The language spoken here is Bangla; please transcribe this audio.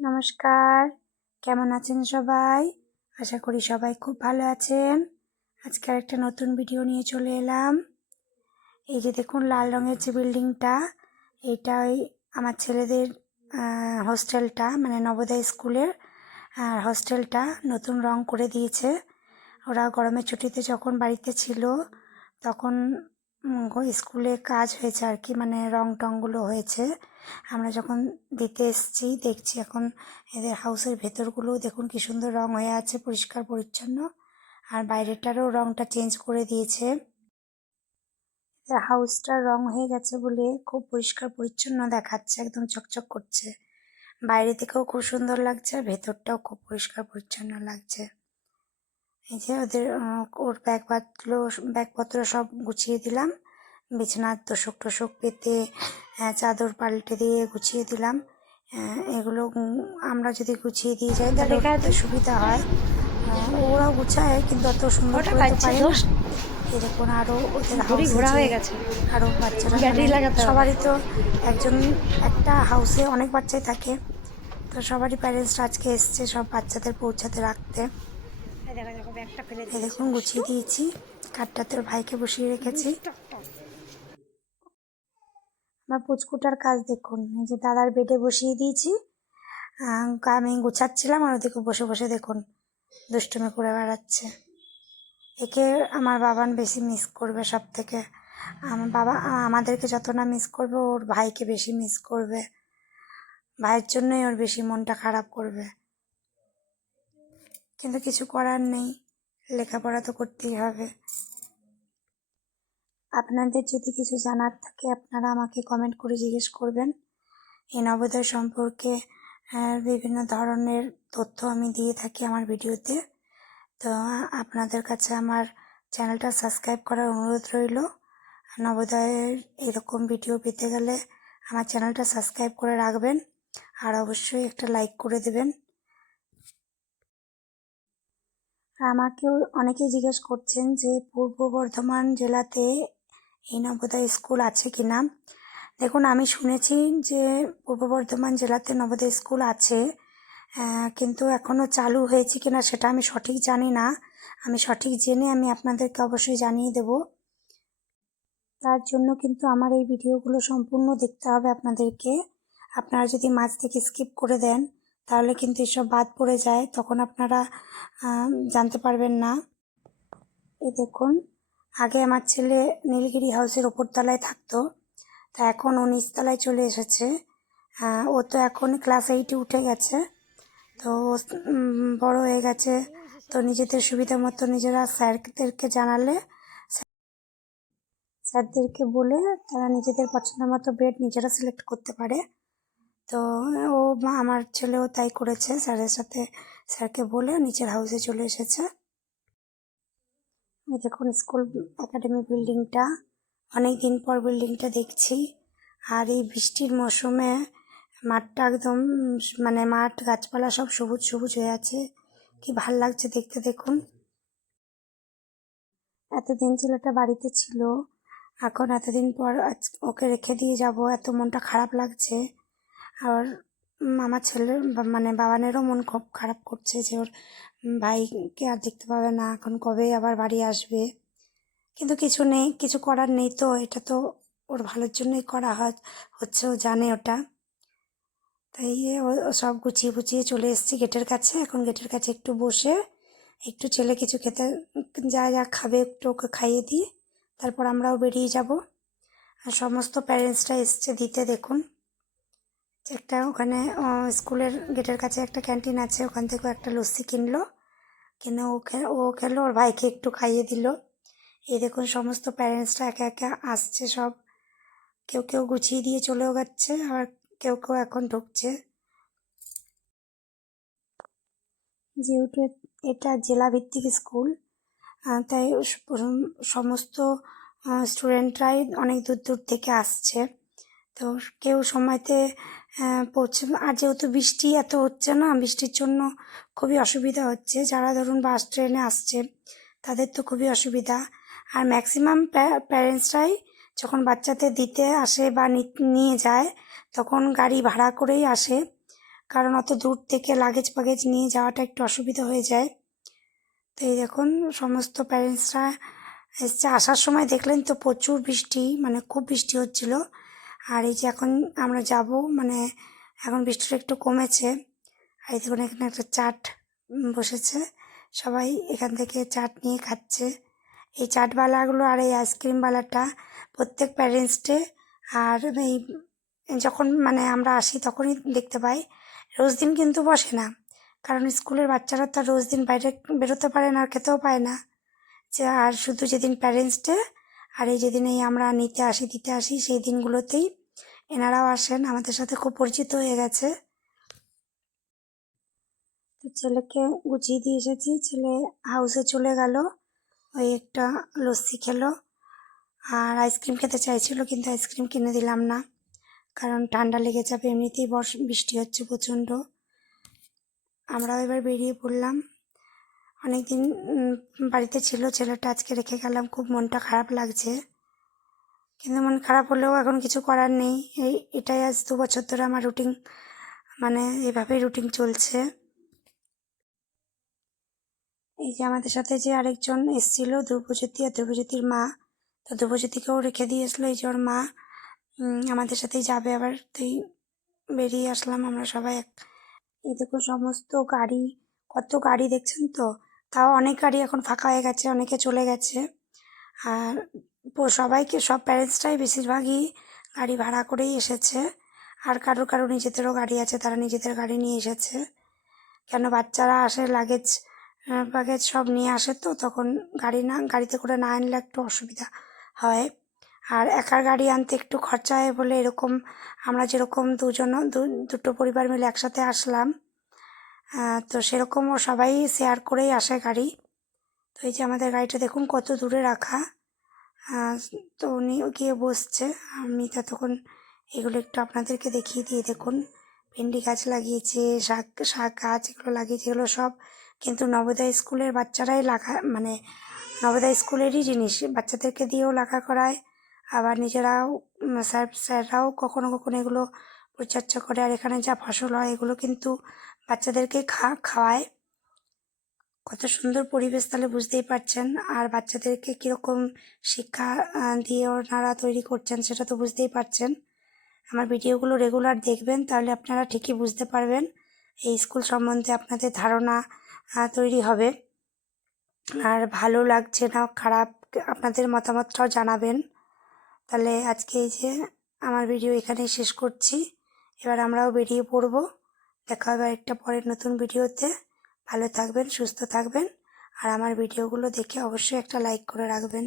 নমস্কার। কেমন আছেন সবাই? আশা করি সবাই খুব ভালো আছেন। আজকে একটা নতুন ভিডিও নিয়ে চলে এলাম। এই যে দেখুন, লাল রঙের যে বিল্ডিংটা, এটা ওই আমার ছেলেদের হোস্টেলটা মানে নবোদয় স্কুলের হোস্টেলটা নতুন রং করে দিয়েছে। ওরা গরমের ছুটিতে যখন বাড়িতে ছিল, তখন স্কুলে কাজ হয়েছে আর কি মানে রং টংগুলো হয়েছে। আমরা যখন দিতে এসেছি, দেখছি এখন এদের হাউসের ভেতরগুলো, দেখুন কি সুন্দর রং হয়ে আছে, পরিষ্কার, পরিচ্ছন্ন। আর বাইরেটারও রংটা চেঞ্জ করে দিয়েছে। এদের হাউসটার রং হয়ে গেছে বলে খুব পরিষ্কার, পরিচ্ছন্ন দেখাচ্ছে, একদম চকচক করছে। বাইরে থেকেও খুব সুন্দর লাগছে, আর ভেতরটাও খুব পরিষ্কার, পরিচ্ছন্ন লাগছে। এই যে ওদের ওর ব্যাগপত্র ব্যাগপত্র সব গুছিয়ে দিলাম। বিছানার তোষক টোষক পেতে চাদর পাল্টে দিয়ে গুছিয়ে দিলাম। এগুলো আমরা যদি গুছিয়ে দিয়ে যাই তাহলে সুবিধা হয়। ওরাও গুছায় কিন্তু অত সুন্দর ওটা করে পারে না। দোষ। এই আরও ওদের এ ঘোরা হয়ে গেছে। আরও বাচ্চারা ব্যাটারি মানে লাগাতে সবারই তো একজন একটা হাউসে অনেক বাচ্চাই থাকে। তো সবারই প্যারেন্টসরা আজকে এসছে সব বাচ্চাদের পৌঁছাতে রাখতে। দেখুন গুছিয়ে দিয়েছি কাঠটাতে ওর ভাইকে বসিয়ে রেখেছি। আমার পুচকুটার কাজ দেখুন, এই যে দাদার বেডে বসিয়ে দিয়েছি। আমি গুছাচ্ছিলাম আর ওদিকে বসে বসে দেখুন, দুষ্টুমি করে বেড়াচ্ছে। একে আমার বাবান বেশি মিস করবে সব থেকে আমার বাবা, আমাদেরকে যত না মিস করবে, ওর ভাইকে বেশি মিস করবে। ভাইয়ের জন্যই ওর বেশি মনটা খারাপ করবে। কিন্তু কিছু করার নেই। লেখাপড়া তো করতেই হবে। আপনাদের যদি কিছু জানার থাকে, আপনারা আমাকে কমেন্ট করে জিজ্ঞেস করবেন। এই নবোদয় সম্পর্কে বিভিন্ন ধরনের তথ্য আমি দিয়ে থাকি আমার ভিডিওতে। তো আপনাদের কাছে আমার চ্যানেলটা সাবস্ক্রাইব করার অনুরোধ রইল। নবোদয়ের এরকম ভিডিও পেতে গেলে আমার চ্যানেলটা সাবস্ক্রাইব করে রাখবেন। আর অবশ্যই একটা লাইক করে দেবেন। আমাকেও অনেকেই জিজ্ঞেস করছেন যে পূর্ব বর্ধমান জেলাতে এই নবোদয় স্কুল আছে কি না দেখুন, আমি শুনেছি যে পূর্ব বর্ধমান জেলাতে নবোদয় স্কুল আছে কিন্তু এখনও চালু হয়েছে কি না সেটা আমি সঠিক জানি না। আমি সঠিক জেনে আমি আপনাদেরকে অবশ্যই জানিয়ে দেব। তার জন্য কিন্তু আমার এই ভিডিওগুলো সম্পূর্ণ দেখতে হবে আপনাদেরকে। আপনারা যদি মাঝ থেকে স্কিপ করে দেন তাহলে কিন্তু এসব বাদ পড়ে যায়। তখন আপনারা জানতে পারবেন না। এই দেখুন, আগে আমার ছেলে নীলগিরি হাউসের ওপর তলায় থাকতো। তা এখন ও নিচতলায় চলে এসেছে। ও তো এখন ক্লাস এইটে উঠে গেছে। তো বড় হয়ে গেছে। তো নিজেদের সুবিধা মতো নিজেরা স্যারদেরকে জানালে, স্যারদেরকে বলে তারা নিজেদের পছন্দ মতো বেড নিজেরা সিলেক্ট করতে পারে। তো ও মা- আমার ছেলেও তাই করেছে। স্যারের সাথে স্যারকে বলে নিচের হাউসে চলে এসেছে। দেখুন স্কুল একাডেমি বিল্ডিংটা অনেক দিন পর বিল্ডিংটা দেখছি। আর এই বৃষ্টির মৌসুমে মাঠটা একদম মানে মাঠ, গাছপালা সব সবুজ সবুজ হয়ে আছে। কি ভালো লাগছে দেখতে, দেখুন। এতদিন ছেলেটা বাড়িতে ছিল। এখন এতদিন পর ওকে রেখে দিয়ে যাব, এত মনটা খারাপ লাগছে। আর আমার ছেলের মানে বাবানেরও মন খুব খারাপ করছে যে ওর ভাইকে আর দেখতে পাবে না, এখন কবে আবার বাড়ি আসবে। কিন্তু কিছু নেই, কিছু করার নেই তো, এটা তো ওর ভালোর জন্যই করা হয়, হচ্ছে ও জানে ওটা। তাই ও সব গুছিয়ে গুছিয়ে চলে এসেছি গেটের কাছে, এখন গেটের কাছে একটু বসে, একটু ছেলে কিছু খেতে, যা যা খাবে একটু ওকে খাইয়ে দিয়ে, তারপর আমরাও বেরিয়ে যাব। আর সমস্ত প্যারেন্টসরা এসছে দিতে, দেখুন। একটা ওখানে স্কুলের গেটের কাছে একটা ক্যান্টিন আছে, ওখান থেকেও একটা লস্যি কিনলো। কিনে ও ও খেলো, ওর ভাইকে একটু খাইয়ে দিল। এই দেখুন সমস্ত প্যারেন্টসরা একে একে আসছে সব। কেউ কেউ গুছিয়ে দিয়ে চলেও যাচ্ছে আর কেউ কেউ এখন ঢুকছে। যেহেতু এটা জেলাভিত্তিক স্কুল তাই সমস্ত স্টুডেন্টরাই অনেক দূর দূর থেকে আসছে। তো কেউ সময়তে আহ, পৌঁছে আর যেহেতু বৃষ্টি এত হচ্ছে না বৃষ্টির জন্য খুবই অসুবিধা হচ্ছে। যারা ধরুন বাস ট্রেনে আসছে তাদের তো খুবই অসুবিধা। আর ম্যাক্সিমাম প্যারেন্টসরাই যখন বাচ্চাদের দিতে আসে বা নিয়ে যায় তখন গাড়ি ভাড়া করেই আসে। কারণ অত দূর থেকে লাগেজ পাগেজ নিয়ে যাওয়াটা একটু অসুবিধা হয়ে যায়। তো এই দেখুন সমস্ত প্যারেন্টসরা এসছে। আসার সময় দেখলেন তো প্রচুর বৃষ্টি মানে খুব বৃষ্টি হচ্ছিল। আর এই যে এখন আমরা যাব মানে এখন বৃষ্টিটা একটু কমেছে, আর এই দেখুন এখানে একটা চাট বসেছে, সবাই এখান থেকে চাট নিয়ে খাচ্ছে। এই চাটওয়ালাগুলো আর এই আইসক্রিমওয়ালাটা প্রত্যেক প্যারেন্টস ডে আর এই যখন মানে আমরা আসি তখনই দেখতে পাই, রোজ দিন কিন্তু বসে না। কারণ স্কুলের বাচ্চারা তো রোজ দিন বাইরে বেরোতে পারে না আর খেতেও পায় না। যে আর শুধু যেদিন প্যারেন্টস ডে আর এই যেদিন এই আমরা নিতে আসি, দিতে আসি, সেই দিনগুলোতেই এনারাও আসেন। আমাদের সাথে খুব পরিচিত হয়ে গেছে। তো ছেলেকে গুছিয়ে দিয়ে এসেছি। ছেলে হাউসে চলে গেল। ওই একটা লস্যি খেলো। আর আইসক্রিম খেতে চাইছিল, কিন্তু আইসক্রিম কিনে দিলাম না। কারণ ঠান্ডা লেগে যাবে, এমনিতেই বর্ষ, বৃষ্টি হচ্ছে প্রচণ্ড। আমরাও এবার বেরিয়ে পড়লাম। অনেকদিন উম, বাড়িতে ছিল ছেলেটা আজকে রেখে গেলাম খুব মনটা খারাপ লাগছে। কিন্তু মন খারাপ হলেও এখন কিছু করার নেই। এই এটাই আজ দু বছর ধরে আমার রুটিন মানে এভাবেই রুটিন চলছে। এই যে আমাদের সাথে যে আরেকজন এসেছিল ধ্রুবজ্যোতি আর ধ্রুবজ্যোতির মা তো ধ্রুবজ্যোতিকেও রেখে দিয়ে এসলো এই যে ওর মা আমাদের সাথেই যাবে আবার তুই বেরিয়ে আসলাম আমরা সবাই এক। এই দেখো সমস্ত গাড়ি কত গাড়ি দেখছেন তো? তাও অনেক গাড়ি এখন ফাঁকা হয়ে গেছে, অনেকে চলে গেছে। আর সবাইকে, সব প্যারেন্টসটাই বেশিরভাগই গাড়ি ভাড়া করেই এসেছে। আর কারও কারও নিজেদেরও গাড়ি আছে, তারা নিজেদের গাড়ি নিয়ে এসেছে। কেন বাচ্চারা আসে লাগেজ লাগেজ সব নিয়ে আসে তো, তখন গাড়ি না, গাড়িতে করে না আনলে একটু অসুবিধা হয়। আর একার গাড়ি আনতে একটু খরচা হয় বলে এরকম, আমরা যেরকম দুজন দুটো পরিবার মিলে একসাথে আসলাম। তো সেরকমও সবাই শেয়ার করেই আসে গাড়ি। তো এই যে আমাদের গাড়িটা দেখুন কত দূরে রাখা। তো উনি গিয়ে বসছে। আমি ততক্ষণ এগুলো একটু আপনাদেরকে দেখিয়ে দিয়ে দেখুন। ভেন্ডি গাছ লাগিয়েছে, শাক শাক গাছ এগুলো লাগিয়েছে, এগুলো সব কিন্তু নবোদয় স্কুলের বাচ্চারাই লাগা মানে নবোদয় স্কুলেরই জিনিস। বাচ্চাদেরকে দিয়েও লাগা করায়। আবার নিজেরাও স্যার, স্যাররাও কখনো কখনো এগুলো পরিচর্যা করে। আর এখানে যা ফসল হয়, এগুলো কিন্তু বাচ্চাদেরকে খা, খাওয়ায়। কত সুন্দর পরিবেশ তাহলে বুঝতেই পারছেন। আর বাচ্চাদেরকে কীরকম শিক্ষা দিয়ে ওনারা তৈরি করছেন সেটা তো বুঝতেই পারছেন। আমার ভিডিওগুলো রেগুলার দেখবেন তাহলে আপনারা ঠিকই বুঝতে পারবেন। এই স্কুল সম্বন্ধে আপনাদের ধারণা তৈরি হবে। আর ভালো লাগছে না, খারাপ আপনাদের মতামতটাও জানাবেন। তাহলে আজকে এই যে আমার ভিডিও এখানেই শেষ করছি। এবার আমরাও বেরিয়ে পড়ব। দেখা হবে একটা পরের নতুন ভিডিওতে। ভালো থাকবেন, সুস্থ থাকবেন। আর আমার ভিডিওগুলো দেখে অবশ্যই একটা লাইক করে রাখবেন।